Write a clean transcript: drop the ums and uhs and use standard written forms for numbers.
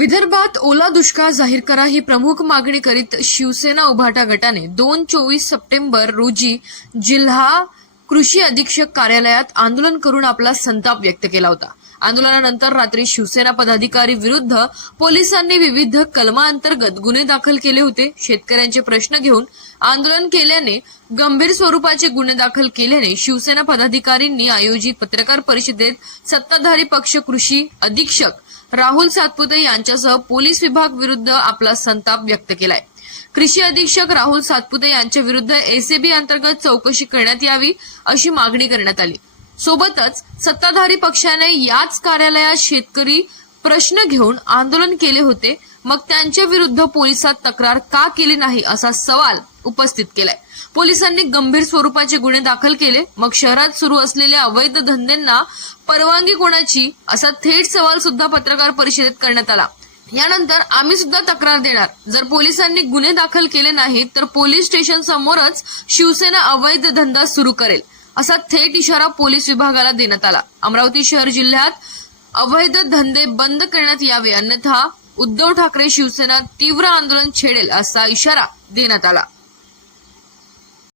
विदर्भात ओला दुष्काळ जाहीर करा ही प्रमुख मागणी करीत शिवसेना उभाटा गटाने 2-24 सप्टेंबर रोजी जिल्हा कृषी अधीक्षक कार्यालयात आंदोलन करून आपला संताप व्यक्त केला होता। आंदोलनानंतर रात्री शिवसेना पदाधिकारी विरुद्ध पोलिसांनी विविध कलमांतर्गत गुन्हे दाखल केले होते। शेतकऱ्यांचे प्रश्न घेऊन आंदोलन केल्याने गंभीर स्वरूपाचे गुन्हे दाखल केल्याने शिवसेना पदाधिकाऱ्यांनी आयोजित पत्रकार परिषदेत सत्ताधारी पक्ष कृषी अधीक्षक राहुल सातपुते यांच्यासह पोलीस विभाग विरुद्ध आपला संताप व्यक्त केलाय। कृषी अधीक्षक राहुल सातपुते यांच्या विरुद्ध एसीबी अंतर्गत चौकशी करण्यात यावी अशी मागणी करण्यात आली। सोबतच सत्ताधारी पक्षाने याच कार्यालयात शेतकरी प्रश्न घेऊन आंदोलन केले होते, मग त्यांच्या विरुद्ध पोलिसात तक्रार का केली नाही असा सवाल उपस्थित केलाय। पोलिसांनी गंभीर स्वरूपाचे गुन्हे दाखल केले, मग शहरात सुरू असलेल्या अवैध धंद्यांना परवानगी कोणाची असा थेट सवाल सुद्धा पत्रकार परिषदेत करण्यात आला। यानंतर आम्ही सुद्धा तक्रार देणार, जर पोलिसांनी गुन्हे दाखल केले नाहीत तर पोलीस स्टेशन समोरच शिवसेना अवैध धंदा सुरू करेल असा थेट इशारा पोलीस विभागाला देण्यात आला। अमरावती शहर जिल्ह्यात अवैध धंदे बंद करण्यात यावे, अन्यथा उद्धव ठाकरे शिवसेना तीव्र आंदोलन छेडेल असा इशारा देण्यात आला।